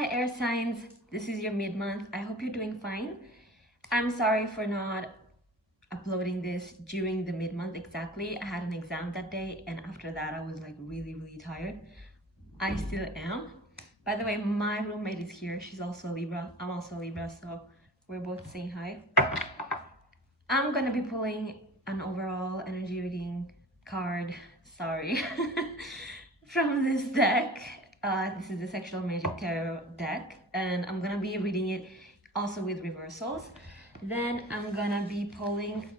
Hi air signs, this is your mid-month. I hope you're doing fine. I'm sorry for not uploading this during the mid-month exactly. I had an exam that day and after that I was like really tired. I still am. By the way, my roommate is here. She's also a Libra. I'm also a Libra, so we're both saying hi. I'm gonna be pulling an overall energy reading card, sorry, from this deck. This is the Sexual Magic Tarot deck, and I'm gonna be reading it also with reversals. Then I'm gonna be pulling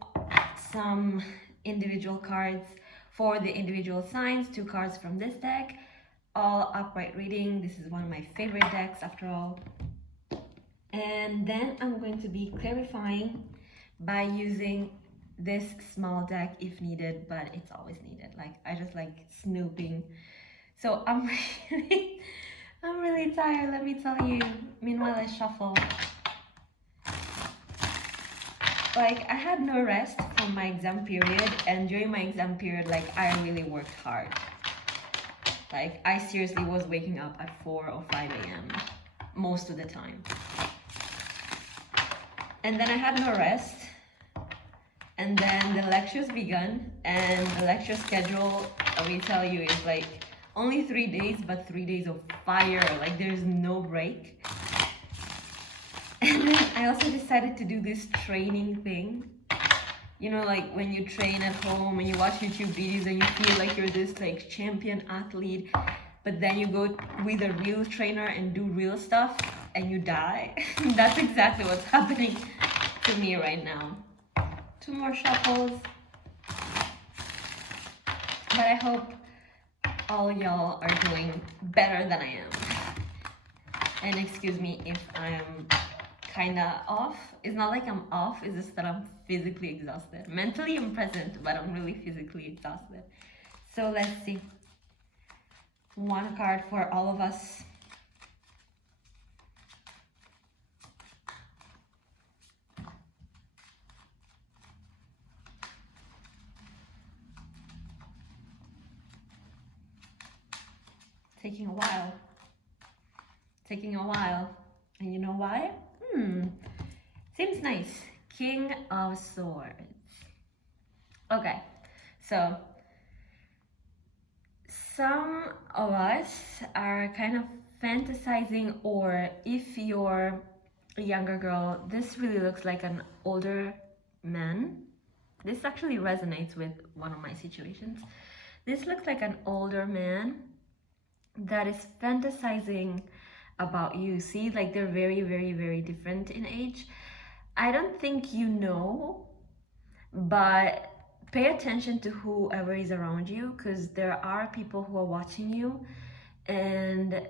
some individual cards for the individual signs, 2 cards from this deck, all upright reading. This is one of my favorite decks after all. And then I'm going to be clarifying by using this small deck if needed, but it's always needed. Like, I just like snooping. So I'm really tired, let me tell you. Meanwhile, I shuffle. Like, I had no rest from my exam period, and during my exam period, like, I really worked hard. Like, I seriously was waking up at 4 or 5 a.m. most of the time. And then I had no rest. And then the lectures begun, and the lecture schedule, I will tell you, is like only 3 days, but 3 days of fire. Like, there's no break. And then I also decided to do this training thing. You know, like when you train at home and you watch YouTube videos and you feel like you're this like champion athlete, but then you go with a real trainer and do real stuff and you die. That's exactly what's happening to me right now. 2 more shuffles. But I hope all y'all are doing better than I am. And excuse me if I'm kinda off. It's not like I'm off, it's just that I'm physically exhausted. Mentally I'm present, but I'm really physically exhausted. So let's see. 1 card for all of us. Taking a while. And you know why? Seems nice. King of Swords. Okay, so some of us are kind of fantasizing, or if you're a younger girl, this really looks like an older man. This actually resonates with one of my situations. This looks like an older man that is fantasizing about you. See, like they're very different in age. I don't think you know, but pay attention to whoever is around you, because there are people who are watching you and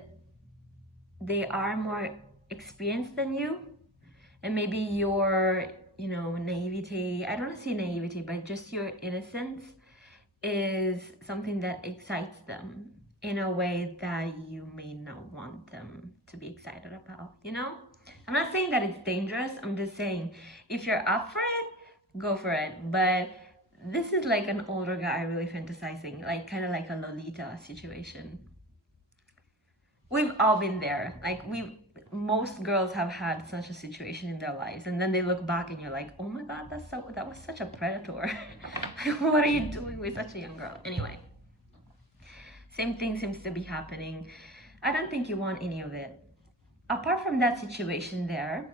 they are more experienced than you, and maybe your, you know, naivety, I don't see naivety, but just your innocence is something that excites them in a way that you may not want them to be excited about, you know? I'm not saying that it's dangerous, I'm just saying if you're up for it, go for it. But this is like an older guy really fantasizing, like kind of like a Lolita situation. We've all been there. Like, most girls have had such a situation in their lives, and then they look back and you're like, oh my god, that was such a predator. What are you doing with such a young girl? Anyway, same thing seems to be happening. I don't think you want any of it. Apart from that situation there,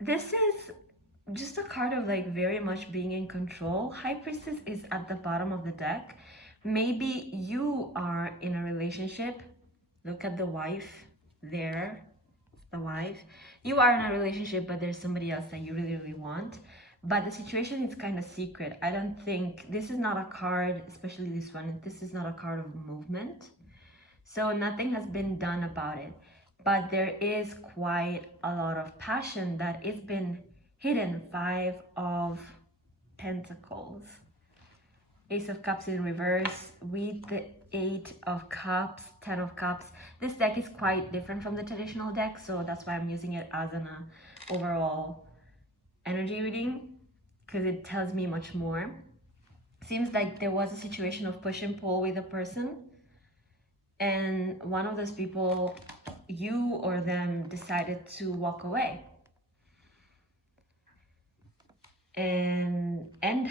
this is just a card of like very much being in control. High Priestess is at the bottom of the deck. Maybe you are in a relationship. Look at the wife there, the wife. You are in a relationship, but there's somebody else that you really want. But the situation is kind of secret. I don't think, this is not a card, especially this one, this is not a card of movement. So nothing has been done about it. But there is quite a lot of passion that is been hidden. 5 of Pentacles. Ace of Cups in reverse with the 8 of Cups, 10 of Cups. This deck is quite different from the traditional deck, so that's why I'm using it as an overall energy reading, because it tells me much more. Seems like there was a situation of push and pull with a person, and one of those people you or them decided to walk away and end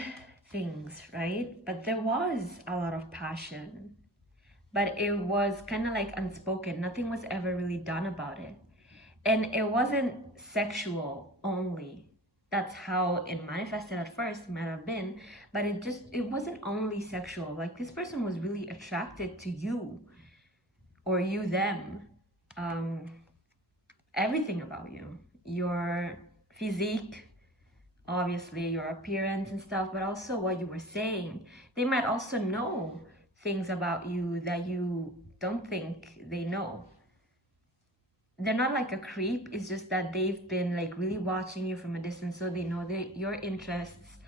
things, right? But there was a lot of passion, but it was kind of like unspoken. Nothing was ever really done about it. And it wasn't sexual only. That's how it manifested at first, might have been, but it wasn't only sexual. Like, this person was really attracted to you, or you them. Everything about you, your physique, obviously your appearance and stuff, but also what you were saying. They might also know things about you that you don't think they know. They're not like a creep, it's just that they've been like really watching you from a distance, so they know your interests.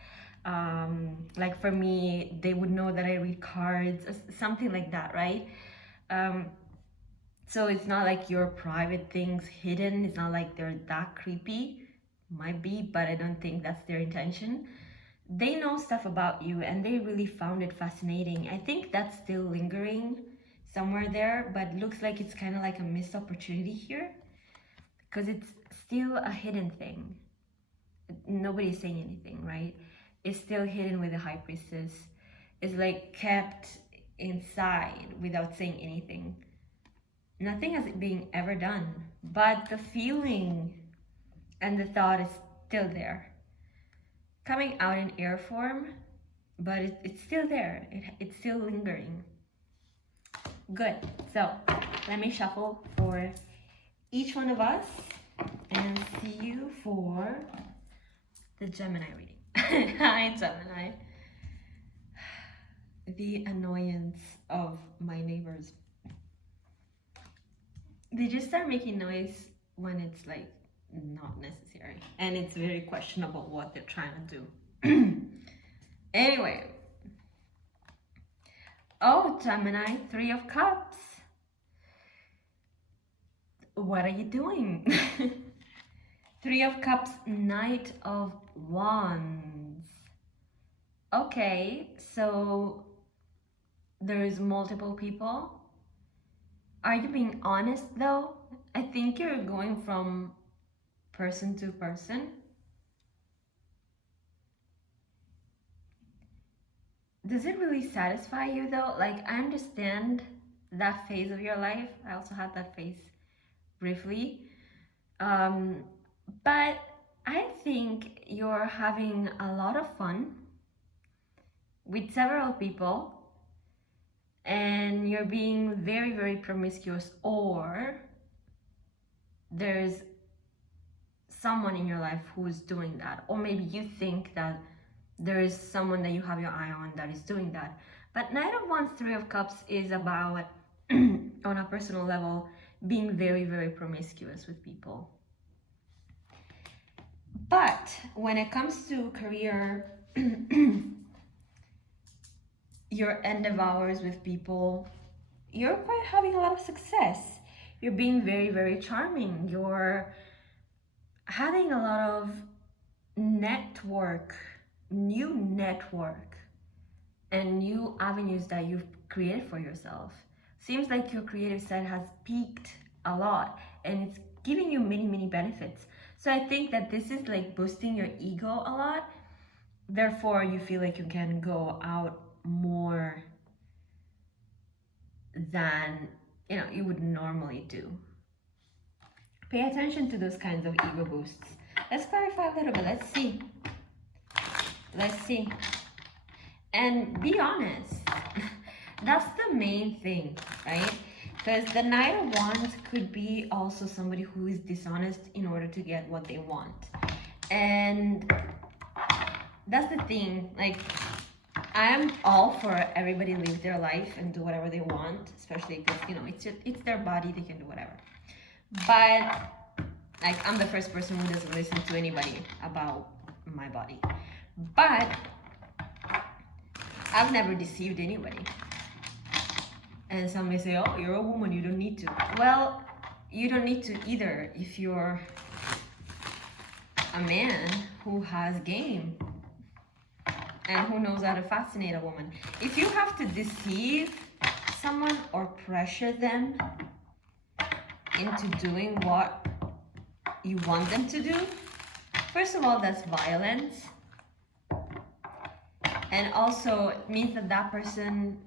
Like for me, they would know that I read cards, something like that, right? So it's not like your private things hidden. It's not like they're that creepy. Might be, but I don't think that's their intention. They know stuff about you and they really found it fascinating. I think that's still lingering somewhere there, but looks like it's kind of like a missed opportunity here, because it's still a hidden thing. Nobody's saying anything, right? It's still hidden with the high priestess. It's like kept inside without saying anything. Nothing has been ever done, but the feeling and the thought is still there. Coming out in air form, but it's still there. It's still lingering. Good. So let me shuffle for each one of us and see you for the Gemini reading. Hi, Gemini. The annoyance of my neighbors. They just start making noise when it's like not necessary, and it's very questionable what they're trying to do. Anyway. Oh, Gemini, 3 of Cups. What are you doing? 3 of Cups, Knight of Wands. Okay, so there's multiple people. Are you being honest though? I think you're going from person to person. Does it really satisfy you though? Like, I understand that phase of your life. I also had that phase briefly. But I think you're having a lot of fun with several people, and you're being very, very promiscuous, or there's someone in your life who's doing that, or maybe you think that there is someone that you have your eye on that is doing that. But Knight of Wands, 3 of Cups is about, on a personal level, being very, very promiscuous with people. But when it comes to career, your end of hours with people, you're quite having a lot of success. You're being very, very charming. You're having a lot of network, new network, and new avenues that you've created for yourself. Seems like your creative side has peaked a lot, and it's giving you many, many benefits. So I think that this is like boosting your ego a lot. Therefore, you feel like you can go out more than you would normally do. Pay attention to those kinds of ego boosts. Let's clarify a little bit. Let's see. And be honest. That's the main thing, right? Because the Knight of Wands could be also somebody who is dishonest in order to get what they want. And that's the thing. Like, I'm all for everybody live their life and do whatever they want, especially because, it's their body, they can do whatever. But, like, I'm the first person who doesn't listen to anybody about my body. But I've never deceived anybody. And some may say, oh, you're a woman, you don't need to. Well, you don't need to either if you're a man who has game and who knows how to fascinate a woman. If you have to deceive someone or pressure them into doing what you want them to do, first of all, that's violence. And also it means that that person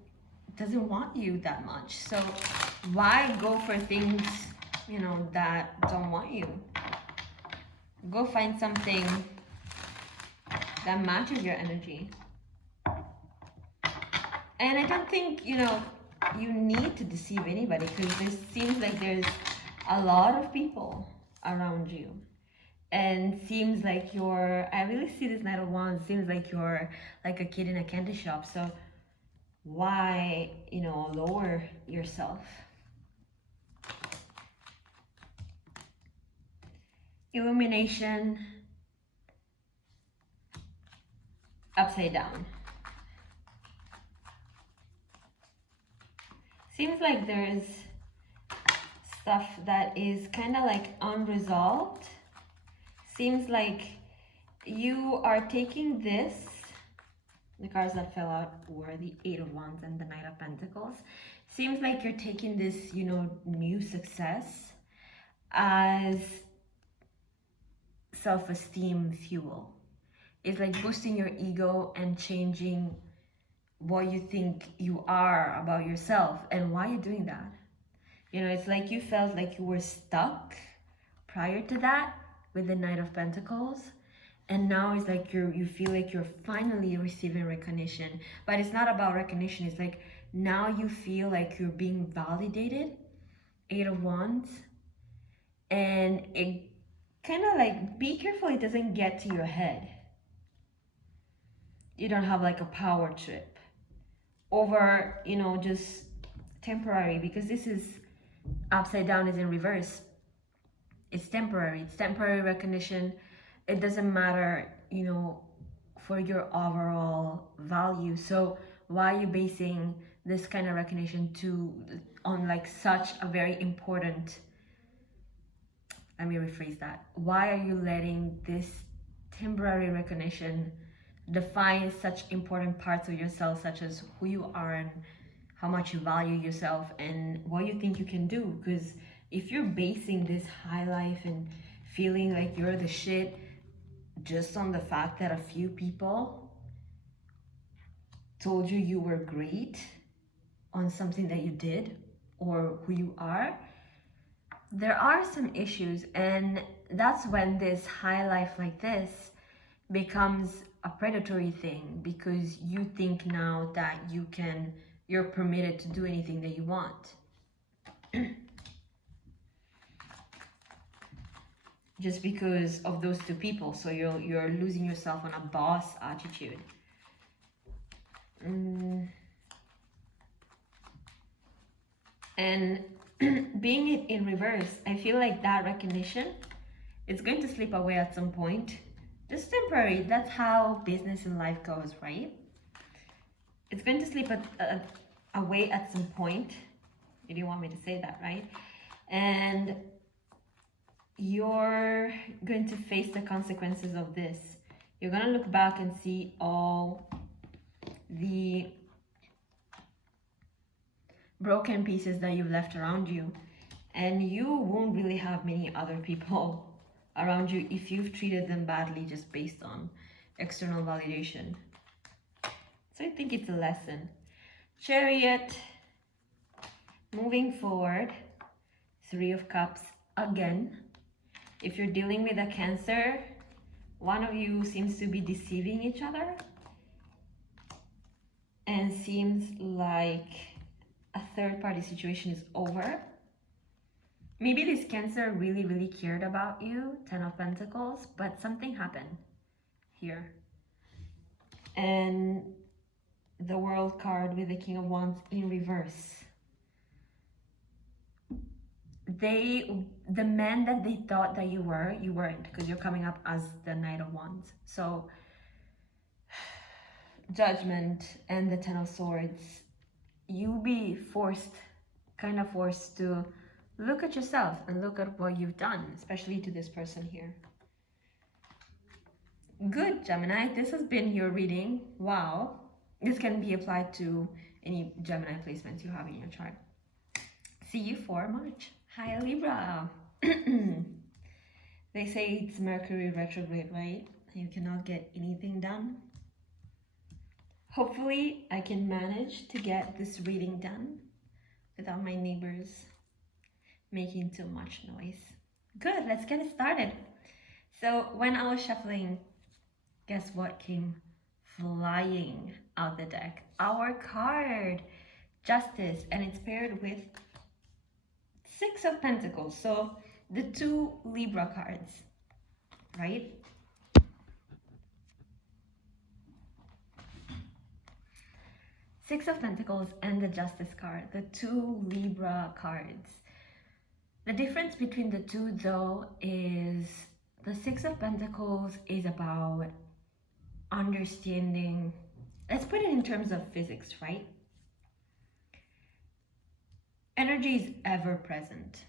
doesn't want you that much. So why go for things, you know, that don't want you? Go find something that matches your energy. And I don't think, you know, you need to deceive anybody, because it seems like there's a lot of people around you. And seems like I really see this Knight of Wands, seems like you're like a kid in a candy shop. So why, you know, lower yourself? Illumination, upside down. Seems like there's stuff that is kind of like unresolved. Seems like you are taking this, the cards that fell out were the Eight of Wands and the Knight of Pentacles. Seems like you're taking this, you know, new success as self-esteem fuel. It's like boosting your ego and changing what you think you are about yourself. And why are you doing that? You know, it's like you felt like you were stuck prior to that with the Knight of Pentacles. And now it's like you feel like you're finally receiving recognition. But it's not about recognition. It's like now you feel like you're being validated. Eight of Wands. And it kind of like, be careful it doesn't get to your head. You don't have like a power trip over, you know, just temporary, because this is upside down, is in reverse. It's temporary. It's temporary recognition. It doesn't matter, you know, for your overall value. So why are you basing this kind of recognition on like such a very important, let me rephrase that. Why are you letting this temporary recognition define such important parts of yourself, such as who you are and how much you value yourself and what you think you can do? Because if you're basing this high life and feeling like you're the shit just on the fact that a few people told you you were great on something that you did or who you are, there are some issues. And that's when this high life like this becomes a predatory thing, because you think now that you're permitted to do anything that you want. Just because of those two people. So you're losing yourself on a boss attitude. And being it in reverse, I feel like that recognition, it's going to slip away at some point. Just temporary. That's how business and life goes, right? It's going to slip away at some point. You didn't want me to say that, right? And you're going to face the consequences of this. You're going to look back and see all the broken pieces that you've left around you. And you won't really have many other people around you if you've treated them badly just based on external validation. So I think it's a lesson. Chariot, moving forward, Three of Cups again. If you're dealing with a Cancer, one of you seems to be deceiving each other, and seems like a third-party situation is over. Maybe this Cancer really, really cared about you, Ten of Pentacles, but something happened here. And the World card with the King of Wands in reverse. The man that they thought that you weren't, because you're coming up as the Knight of Wands. So Judgment and the Ten of Swords, you'll be kind of forced to look at yourself and look at what you've done, especially to this person here. Good, Gemini, this has been your reading. Wow. This can be applied to any Gemini placements you have in your chart. See you for March. Hi Libra. They say it's Mercury retrograde, right? You cannot get anything done. Hopefully I can manage to get this reading done without my neighbors making too much noise. Good, let's get started. So when I was shuffling, guess what came flying out the deck? Our card, Justice, and it's paired with Six of Pentacles. So the two Libra cards, right? Six of Pentacles and the Justice card, the two Libra cards. The difference between the two, though, is the Six of Pentacles is about understanding. Let's put it in terms of physics, right? Energy is ever present.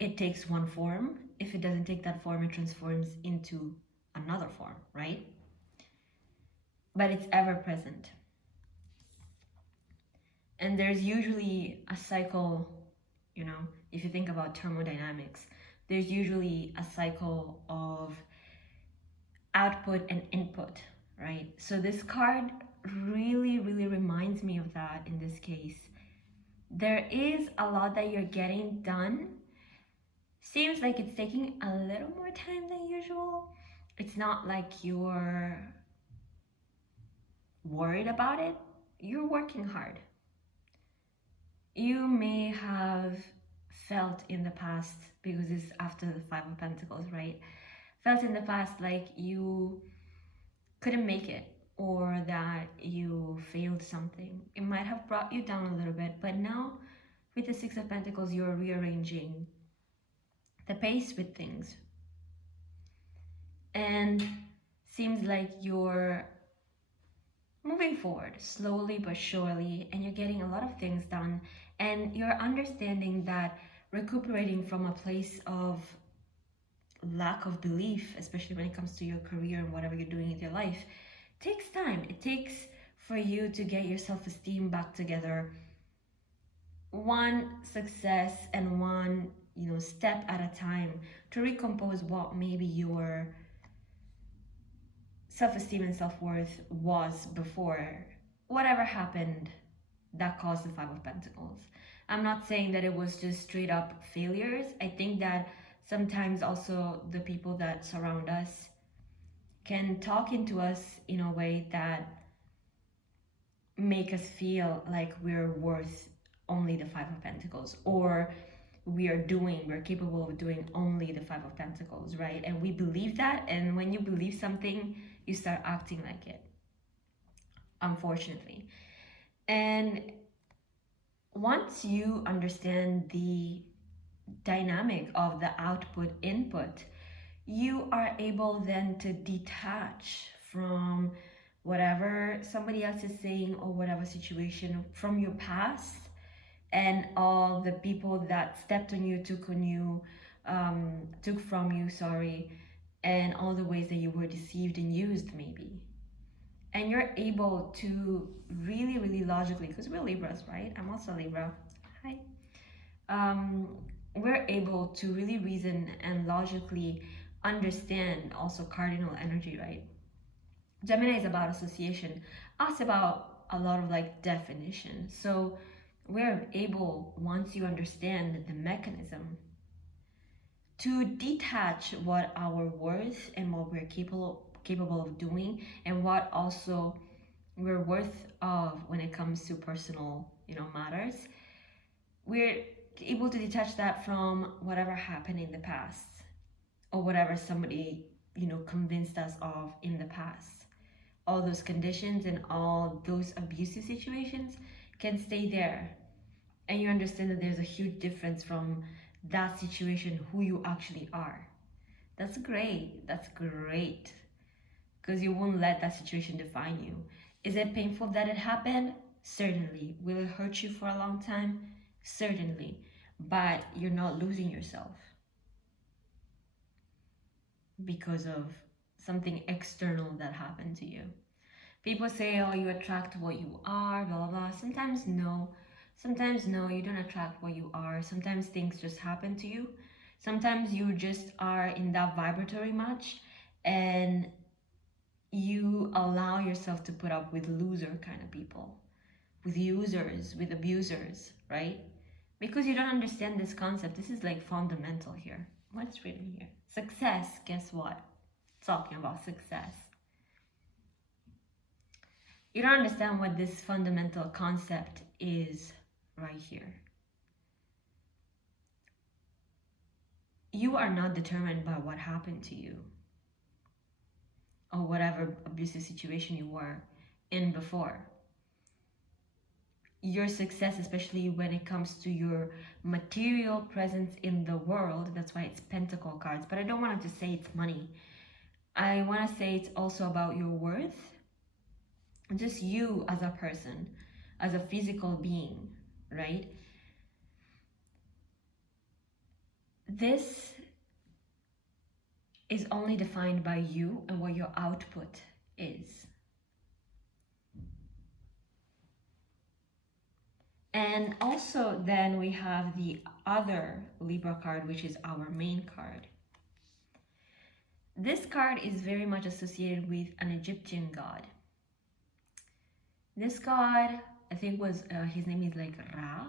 It takes one form. If it doesn't take that form, it transforms into another form, right? But it's ever present. And there's usually a cycle, you know, if you think about thermodynamics, there's usually a cycle of output and input, right? So this card really reminds me of that in this case. There is a lot that you're getting done. Seems like it's taking a little more time than usual. It's not like you're worried about it. You're working hard. You may have felt in the past, because it's after the Five of Pentacles, right? Felt in the past like you couldn't make it, or that you failed something. It might have brought you down a little bit, but now with the Six of Pentacles, you're rearranging the pace with things. And seems like you're moving forward slowly but surely, and you're getting a lot of things done, and you're understanding that recuperating from a place of lack of belief, especially when it comes to your career and whatever you're doing in your life, takes time. It takes for you to get your self-esteem back together, one success and one, you know, step at a time, to recompose what maybe your self-esteem and self-worth was before whatever happened that caused the Five of Pentacles. I'm not saying that it was just straight up failures. I think that sometimes also the people that surround us can talk into us in a way that make us feel like we're worth only the Five of Pentacles, or we're capable of doing only the Five of Pentacles, right? And we believe that, and when you believe something, you start acting like it, unfortunately. And once you understand the dynamic of the output input, you are able then to detach from whatever somebody else is saying, or whatever situation from your past, and all the people that stepped on you, took from you, sorry, and all the ways that you were deceived and used maybe. And you're able to really logically, because we're Libras, right? I'm also Libra. Hi. We're able to really reason and logically understand also cardinal energy, right? Gemini is about association, us about a lot of like definition. So we're able, once you understand the mechanism, to detach what our worth and what we're capable of doing, and what also we're worth of when it comes to personal, you know, matters. We're able to detach that from whatever happened in the past, or whatever somebody, you know, convinced us of in the past. All those conditions and all those abusive situations can stay there, and you understand that there's a huge difference from that situation, who you actually are. That's great. That's great, because you won't let that situation define you. Is it painful that it happened? Certainly. Will it hurt you for a long time? Certainly. But you're not losing yourself because of something external that happened to you. People say, oh, you attract what you are, blah, blah, blah. Sometimes no. Sometimes no, you don't attract what you are. Sometimes things just happen to you. Sometimes you just are in that vibratory match and you allow yourself to put up with loser kind of people, with users, with abusers, right? Because you don't understand this concept. This is like fundamental here. What's written here? Success, guess what? Talking about success. You don't understand what this fundamental concept is right here. You are not determined by what happened to you or whatever abusive situation you were in before. Your success, especially when it comes to your material presence in the world, that's why it's pentacle cards, but I don't want to say it's money. I want to say it's also about your worth, just you as a person, as a physical being, right? This is only defined by you and what your output is. And also then we have the other Libra card, which is our main card. This card is very much associated with an Egyptian god. This god, I think was, his name is like Ra.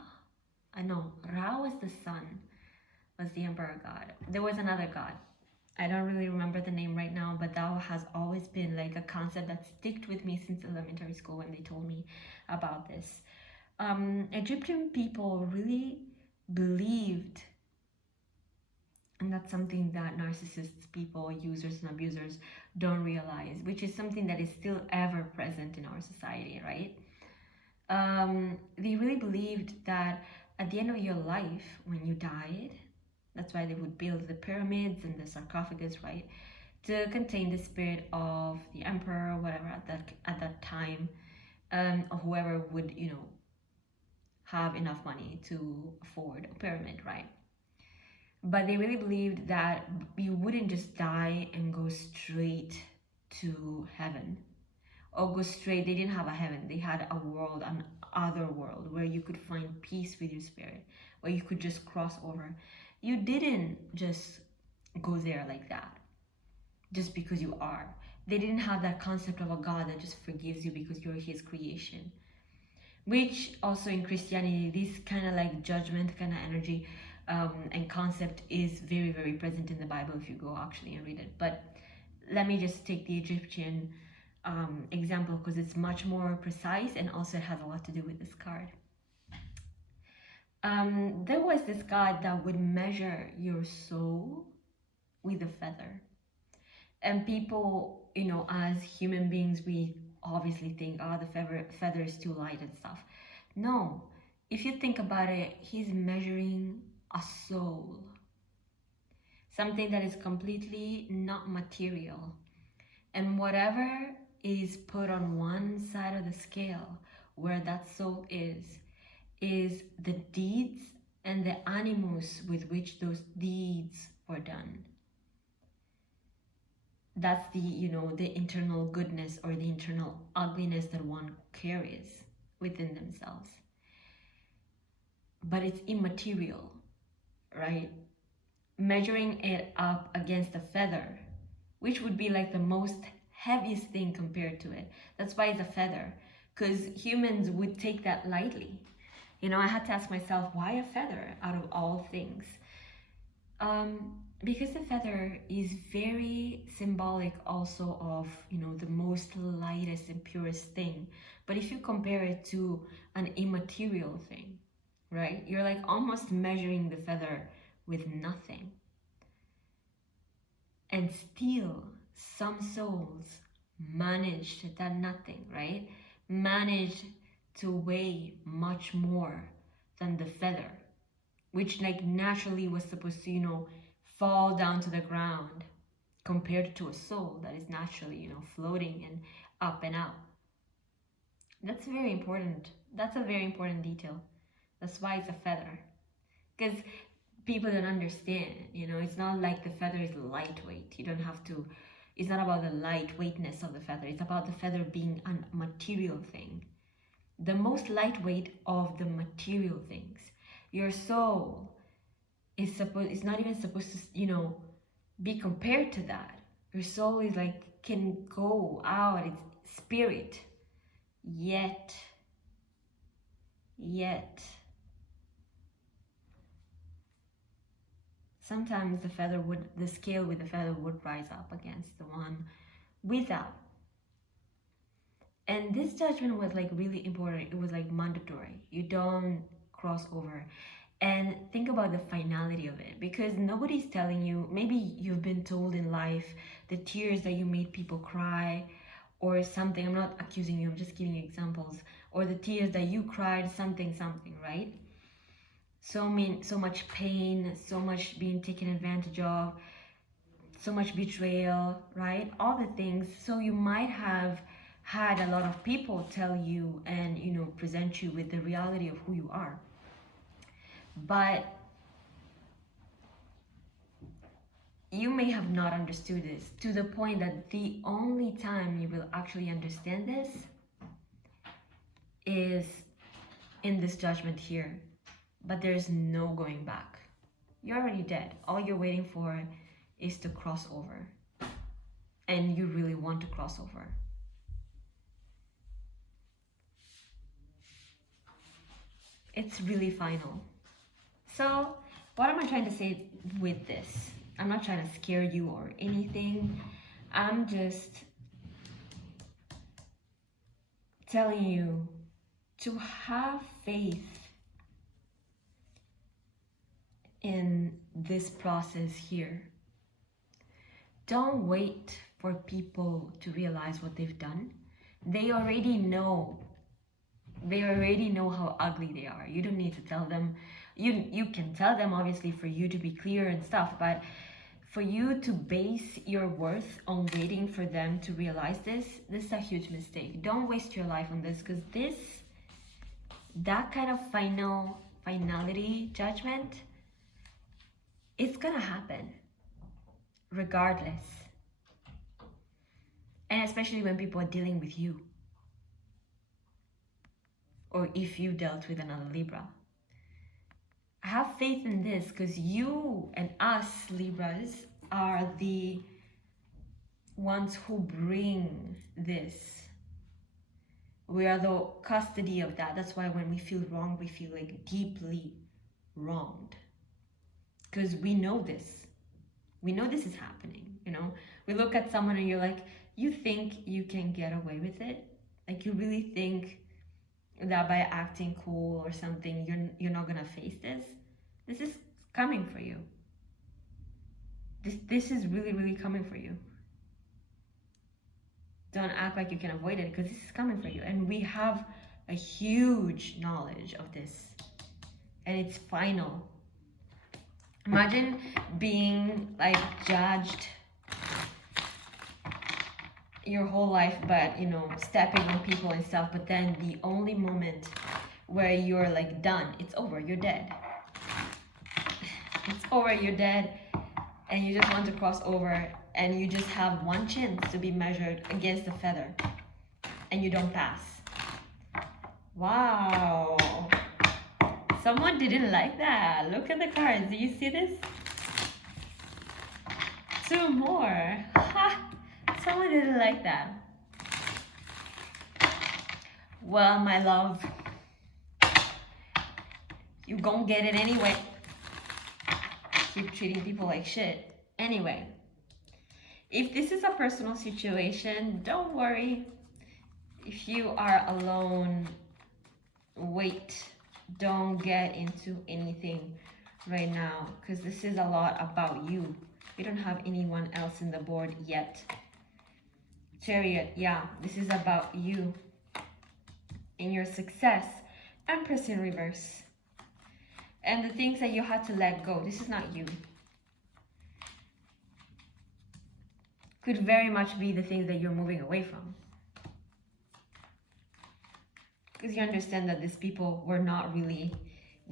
No, Ra was the sun, was the emperor god. There was another god. I don't really remember the name right now, but that has always been like a concept that stuck with me since elementary school when they told me about this. Egyptian people really believed, and that's something that narcissists, people, users and abusers don't realize, which is something that is still ever present in our society, right? They really believed that at the end of your life, when you died, that's why they would build the pyramids and the sarcophagus, right? To contain the spirit of the emperor or whatever at that time, or whoever would, have enough money to afford a pyramid, right? But they really believed that you wouldn't just die and go straight to heaven or go straight. They didn't have a heaven. They had a world, an other world where you could find peace with your spirit, where you could just cross over. You didn't just go there like that just because you are. They didn't have that concept of a God that just forgives you because you're his creation. Which also in Christianity, this kind of like judgment kind of energy and concept is very, very present in the Bible if you go actually and read it. But let me just take the Egyptian example because it's much more precise and also it has a lot to do with this card. There was this god that would measure your soul with a feather. And people, as human beings, we obviously think, oh, the feather is too light and stuff. No, if you think about it, he's measuring a soul. Something that is completely not material. And whatever is put on one side of the scale, where that soul is the deeds and the animus with which those deeds were done. That's the, the internal goodness or the internal ugliness that one carries within themselves. But it's immaterial, right? Measuring it up against a feather, which would be like the most heaviest thing compared to it. That's why it's a feather, because humans would take that lightly. I had to ask myself, why a feather out of all things? Because the feather is very symbolic also of, the most lightest and purest thing. But if you compare it to an immaterial thing, right? You're like almost measuring the feather with nothing. And still, some souls managed that nothing, right? Managed to weigh much more than the feather, which like naturally was supposed to, fall down to the ground compared to a soul that is naturally, floating and up and out. That's very important. That's a very important detail. That's why it's a feather. Because people don't understand, it's not like the feather is lightweight. You don't have to, It's not about the lightweightness of the feather. It's about the feather being a material thing. The most lightweight of the material things. Your soul is not even supposed to, be compared to that. Your soul is like, can go out, it's spirit. Yet, sometimes the scale with the feather would rise up against the one without. And this judgment was like really important. It was like mandatory. You don't cross over. And think about the finality of it, because nobody's telling you. Maybe you've been told in life the tears that you made people cry or something. I'm not accusing you, I'm just giving you examples. Or the tears that you cried, something, right? So much pain, so much being taken advantage of, so much betrayal, right? All the things. So you might have had a lot of people tell you and, present you with the reality of who you are. But you may have not understood this, to the point that the only time you will actually understand this is in this judgment here. But there's no going back. You're already dead. All you're waiting for is to cross over. And you really want to cross over. It's really final. So, what am I trying to say with this? I'm not trying to scare you or anything. I'm just telling you to have faith in this process here. Don't wait for people to realize what they've done. They already know. They already know how ugly they are. You don't need to tell them. You can tell them, obviously, for you to be clear and stuff, but for you to base your worth on waiting for them to realize this is a huge mistake. Don't waste your life on this, because that kind of finality judgment, it's gonna happen regardless. And especially when people are dealing with you. Or if you dealt with another Libra. Have faith in this, because you and us Libras are the ones who bring this. We are the custody of that. That's why when we feel wrong, we feel like deeply wronged. Because we know this. We know this is happening, We look at someone and you're like, you think you can get away with it? Like, you really think that by acting cool or something, you're not gonna face this? This is coming for you. This is really, really coming for you. Don't act like you can avoid it, because this is coming for you. And we have a huge knowledge of this. And it's final. Imagine being like judged your whole life, but stepping on people and stuff, but then the only moment where you're like done, it's over, you're dead. It's over, you're dead, and you just want to cross over, and you just have one chance to be measured against the feather, and you don't pass. Wow. Someone didn't like that. Look at the cards. Do you see this? 2 more. Ha! Someone didn't like that. Well, my love, you gon' get it anyway. Keep treating people like shit. Anyway, if this is a personal situation, don't worry. If you are alone, wait. Don't get into anything right now, because this is a lot about you. We don't have anyone else in the board yet. Chariot, yeah, this is about you and your success. Empress in reverse. And the things that you had to let go. This is not you. Could very much be the things that you're moving away from. Because you understand that these people were not really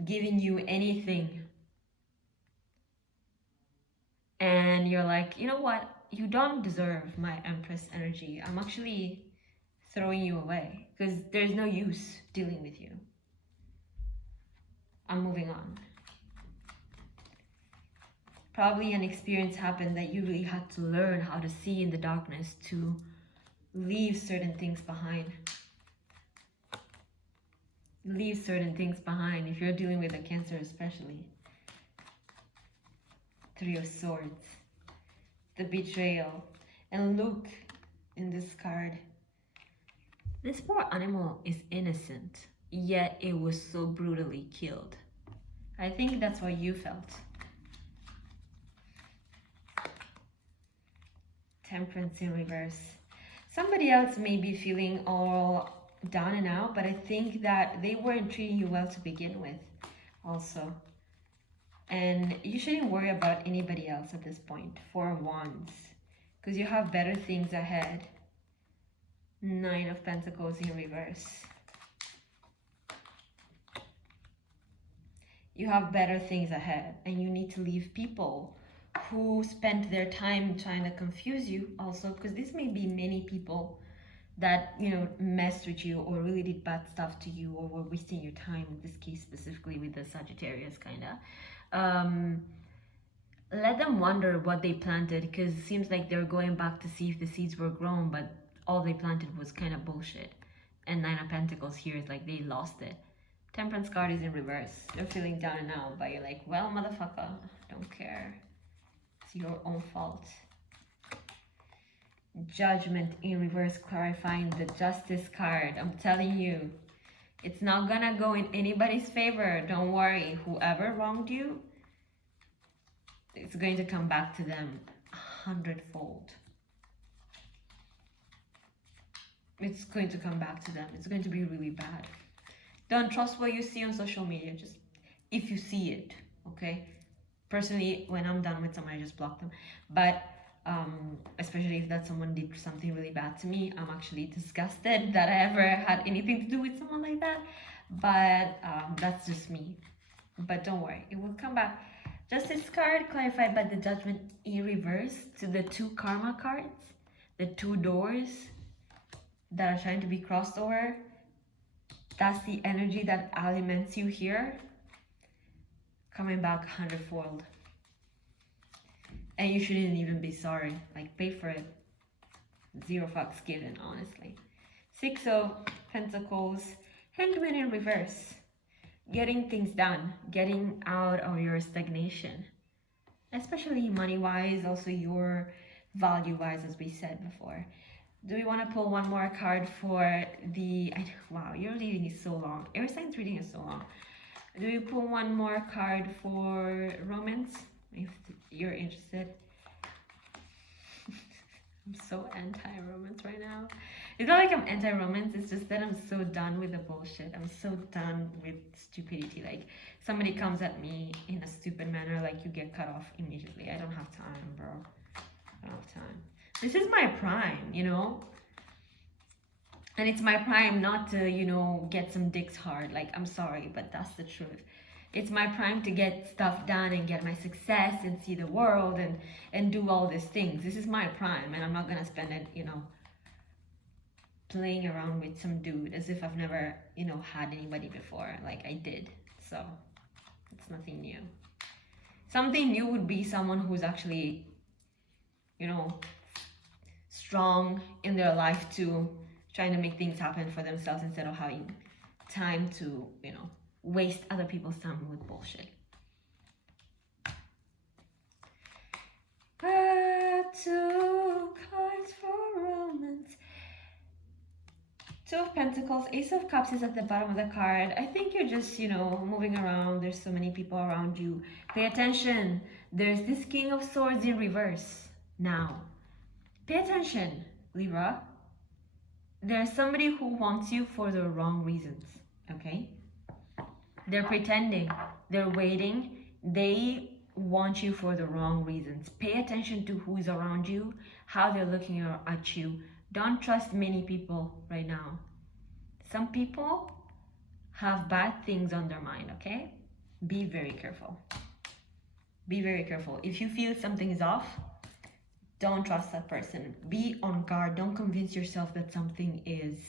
giving you anything. And you're like, you know what? you don't deserve my Empress energy. I'm actually throwing you away because there's no use dealing with you. I'm moving on. Probably an experience happened that you really had to learn how to see in the darkness to leave certain things behind. Leave certain things behind if you're dealing with a Cancer especially. Three of Swords. The betrayal. And look in this card. This poor animal is innocent, yet it was so brutally killed. I think that's what you felt. Temperance in reverse. Somebody else may be feeling all down and out, but I think that they weren't treating you well to begin with also. And you shouldn't worry about anybody else at this point. 4 of Wands. Because you have better things ahead. 9 of Pentacles in reverse. You have better things ahead. And you need to leave people who spent their time trying to confuse you also. Because this may be many people that, you know, messed with you or really did bad stuff to you or were wasting your time, in this case specifically with the Sagittarius kind of. Let them wonder what they planted, because it seems like they're going back to see if the seeds were grown, but all they planted was kind of bullshit. And 9 of Pentacles here is like they lost it. Temperance card is in reverse. They're feeling down and out, but you're like, well, motherfucker, don't care. It's your own fault. Judgment in reverse, clarifying the Justice card. I'm telling you, it's not gonna go in anybody's favor. Don't worry. Whoever wronged you, it's going to come back to them 100-fold. It's going to come back to them. It's going to be really bad. Don't trust what you see on social media. Just if you see it, okay? Personally, when I'm done with someone, I just block them. But especially if that someone did something really bad to me, I'm actually disgusted that I ever had anything to do with someone like that. But that's just me. But don't worry, it will come back. Justice card clarified by the Judgment in reverse to the 2 Karma cards, the 2 doors that are trying to be crossed over. That's the energy that aliments you here, coming back 100-fold. And you shouldn't even be sorry. Like, pay for it. 0 fucks given, honestly. 6 of Pentacles. Hangman in reverse. Getting things done. Getting out of your stagnation. Especially money-wise. Also your value-wise, as we said before. Do we want to pull one more card for the... Wow, your reading is so long. Every sign's reading is so long. Do we pull one more card for romance? If you're interested. I'm so anti-romance right now. It's not like I'm anti-romance, it's just that I'm so done with the bullshit. I'm so done with stupidity. Like, somebody comes at me in a stupid manner, like, you get cut off immediately. I don't have time, bro. I don't have time. This is my prime, you know? And it's my prime not to, you know, get some dicks hard. Like, I'm sorry, but that's the truth. It's my prime to get stuff done and get my success and see the world and do all these things. This is my prime, and I'm not gonna spend it, you know, playing around with some dude as if I've never, you know, had anybody before. Like, I did. So, it's nothing new. Something new would be someone who's actually, you know, strong in their life too, trying to make things happen for themselves instead of having time to, you know, waste other people's time with bullshit. 2 cards for romance. 2 of Pentacles. Ace of Cups is at the bottom of the card. I think you're just, you know, moving around. There's so many people around you. Pay attention. There's this King of Swords in reverse. Now, pay attention, Libra. There's somebody who wants you for the wrong reasons, okay? They're pretending, they're waiting, they want you for the wrong reasons. Pay attention to who's around you, how they're looking at you. Don't trust many people right now. Some people have bad things on their mind, okay? Be very careful. Be very careful. If you feel something is off, don't trust that person. Be on guard. Don't convince yourself that something is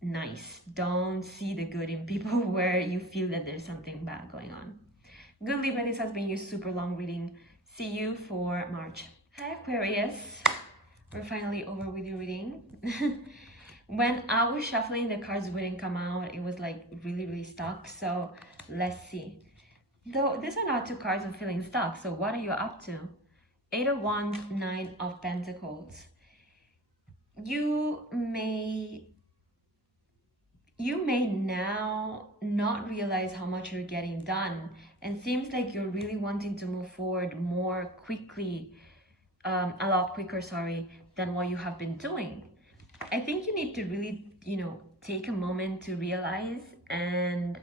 nice. Don't see the good in people where you feel that there's something bad going on. Good Libra, this has been your super long reading. See you for March. Hi Aquarius, we're finally over with your reading. When I was shuffling, the cards wouldn't come out. It was like really stuck. So let's see. Though these are not two cards of feeling stuck. So what are you up to? 8 of Wands, 9 of Pentacles. You may now not realize how much you're getting done, and seems like you're really wanting to move forward more quickly, a lot quicker, sorry, than what you have been doing. I think you need to really, take a moment to realize and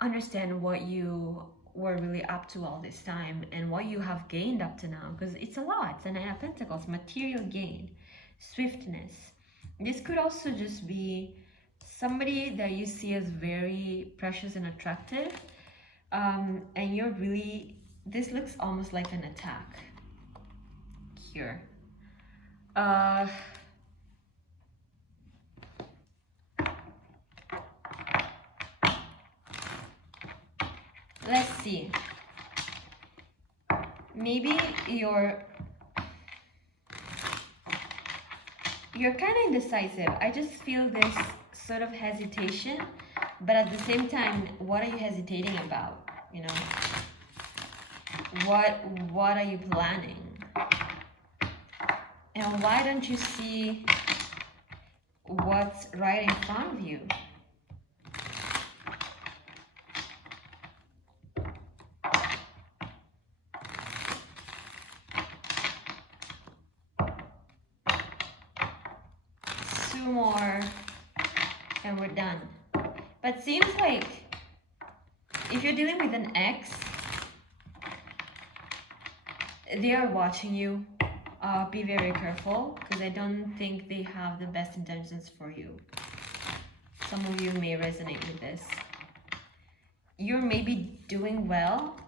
understand what you were really up to all this time and what you have gained up to now, because it's a lot. It's a 9 of Pentacles, material gain, swiftness. This could also just be somebody that you see as very precious and attractive, and you're really, this looks almost like an attack here. Let's see. Maybe you're kind of indecisive. I just feel this sort of hesitation, but at the same time, what are you hesitating about? What are you planning? And why don't you see what's right in front of you? Two more and we're done. But seems like if you're dealing with an ex, they are watching you. Be very careful, because I don't think they have the best intentions for you. Some of you may resonate with this. You're maybe doing well.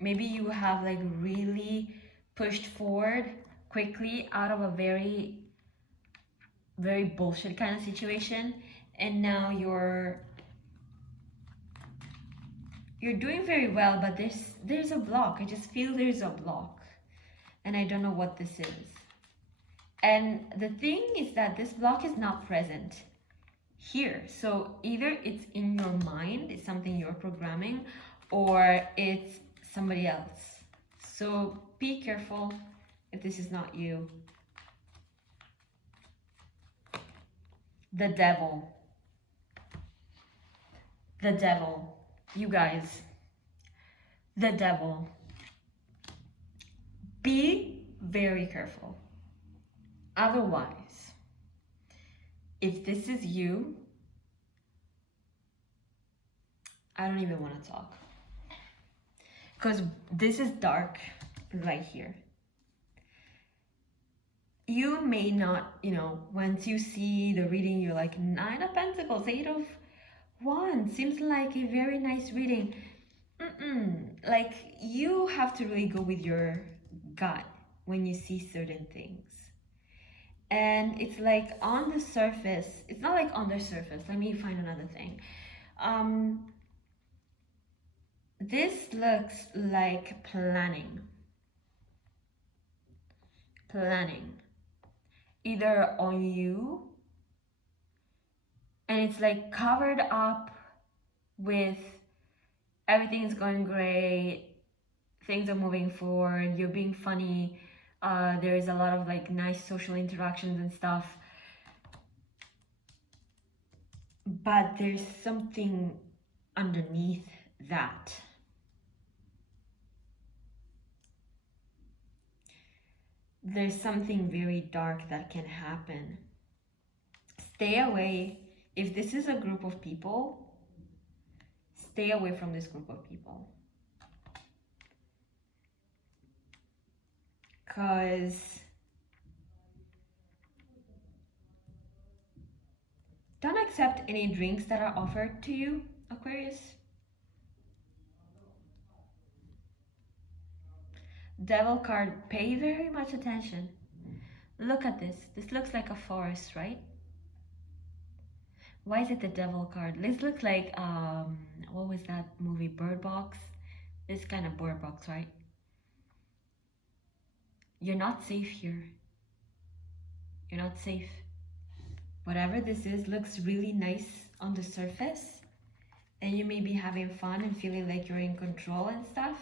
Maybe you have like really pushed forward quickly out of a very bullshit kind of situation, and now you're doing very well, but there's a block. I just feel there's a block, and I don't know what this is. And the thing is that this block is not present here. So either it's in your mind, it's something you're programming, or it's somebody else. So be careful if this is not you. The devil. The devil. You guys. The devil. Be very careful. Otherwise, if this is you, I don't even want to talk. Because this is dark right here. You may not, once you see the reading, you're like, 9 of Pentacles, 8 of Wands, seems like a very nice reading. Like, you have to really go with your gut when you see certain things. And it's like on the surface, it's not like on the surface. Let me find another thing. This looks like planning. Either on you, and it's like covered up with everything is going great, things are moving forward, you're being funny, there is a lot of like nice social interactions and stuff, but there's something underneath that. There's something very dark that can happen. Stay away. If this is a group of people, stay away from this group of people. Because don't accept any drinks that are offered to you, Aquarius. Devil card, pay very much attention. Look at this. This looks like a forest, right? Why is it the devil card? This looks like, what was that movie, Bird Box? This kind of Bird Box, right? You're not safe here. You're not safe. Whatever this is looks really nice on the surface, and you may be having fun and feeling like you're in control and stuff.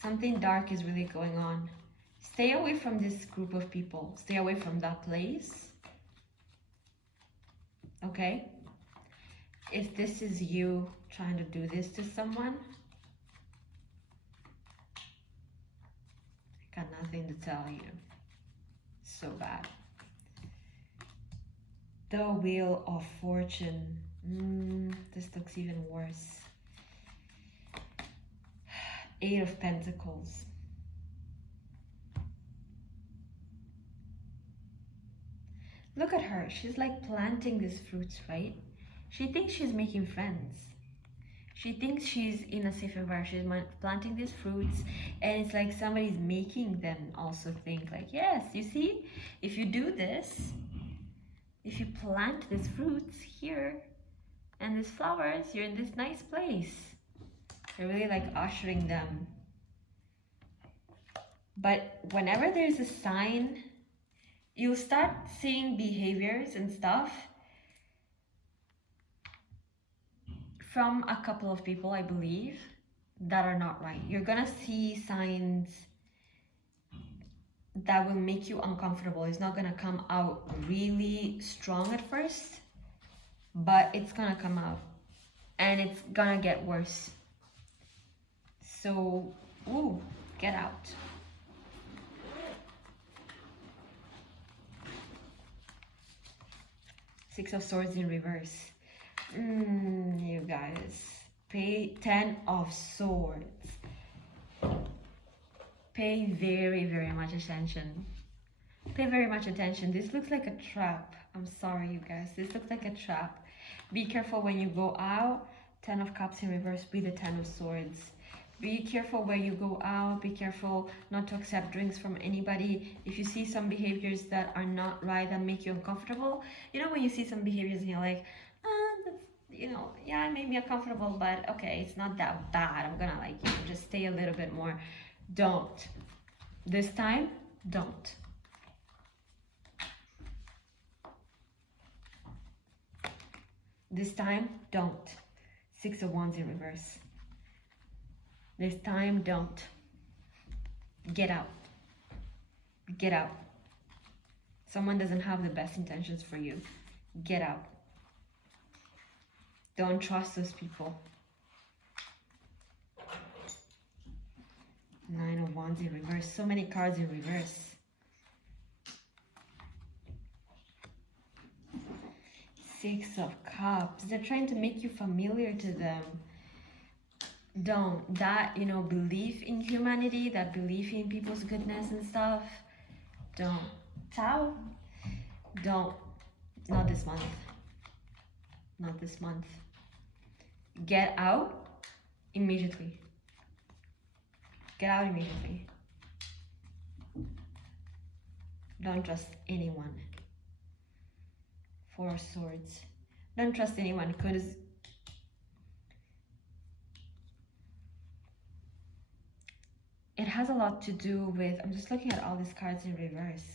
Something dark is really going on. Stay away from this group of people. Stay away from that place. Okay? If this is you trying to do this to someone, I got nothing to tell you. So bad. The Wheel of Fortune. This looks even worse. Eight of Pentacles. Look at her. She's like planting these fruits, right? She thinks she's making friends. She thinks she's in a safe environment. She's planting these fruits, and it's like somebody's making them also think like, yes, you see, if you do this, if you plant these fruits here and these flowers, you're in this nice place. You're really like ushering them. But whenever there's a sign, you'll start seeing behaviors and stuff from a couple of people, I believe, that are not right. You're gonna see signs that will make you uncomfortable. It's not gonna come out really strong at first, but it's gonna come out and it's gonna get worse. So, ooh, get out. Six of Swords in reverse. You guys, pay 10 of Swords. Pay very, very much attention. Pay very much attention. This looks like a trap. I'm sorry, you guys. This looks like a trap. Be careful when you go out. 10 of Cups in reverse, be the 10 of Swords. Be careful where you go out. Be careful not to accept drinks from anybody. If you see some behaviors that are not right, that make you uncomfortable. You know when you see some behaviors and you're like, that's, you know, yeah, it made me uncomfortable, but okay, it's not that bad. I'm gonna like, you know, just stay a little bit more. Don't. This time, don't. This time, don't. Six of Wands in reverse. This time, don't. Get out. Get out. Someone doesn't have the best intentions for you. Get out. Don't trust those people. Nine of Wands in reverse. So many cards in reverse. Six of Cups. They're trying to make you familiar to them. Don't. That, you know, belief in humanity, that belief in people's goodness and stuff. Don't. Ciao. Don't. Not this month. Not this month. Get out immediately. Get out immediately. Don't trust anyone. Four of Swords. Don't trust anyone because it has a lot to do with, I'm just looking at all these cards in reverse.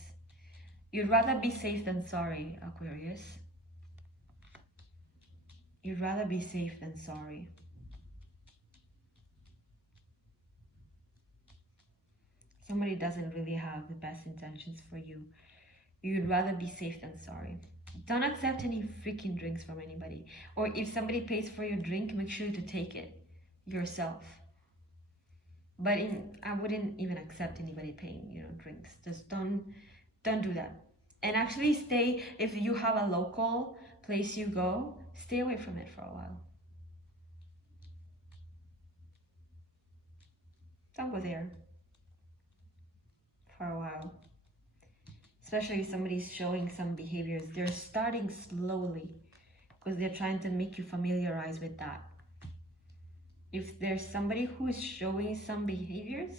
You'd rather be safe than sorry, Aquarius. You'd rather be safe than sorry. Somebody doesn't really have the best intentions for you. You'd rather be safe than sorry. Don't accept any freaking drinks from anybody. Or if somebody pays for your drink, make sure to take it yourself. But I wouldn't even accept anybody paying, you know, drinks. Just don't do that. And actually stay, if you have a local place you go, stay away from it for a while. Don't go there for a while. Especially if somebody's showing some behaviors. They're starting slowly because they're trying to make you familiarize with that. If there's somebody who is showing some behaviors,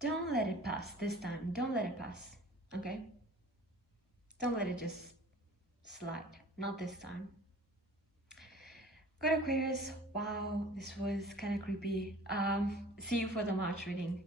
don't let it pass this time. Don't let it pass, okay? Don't let it just slide. Not this time. Good Aquarius, wow, this was kind of creepy. See you for the March reading.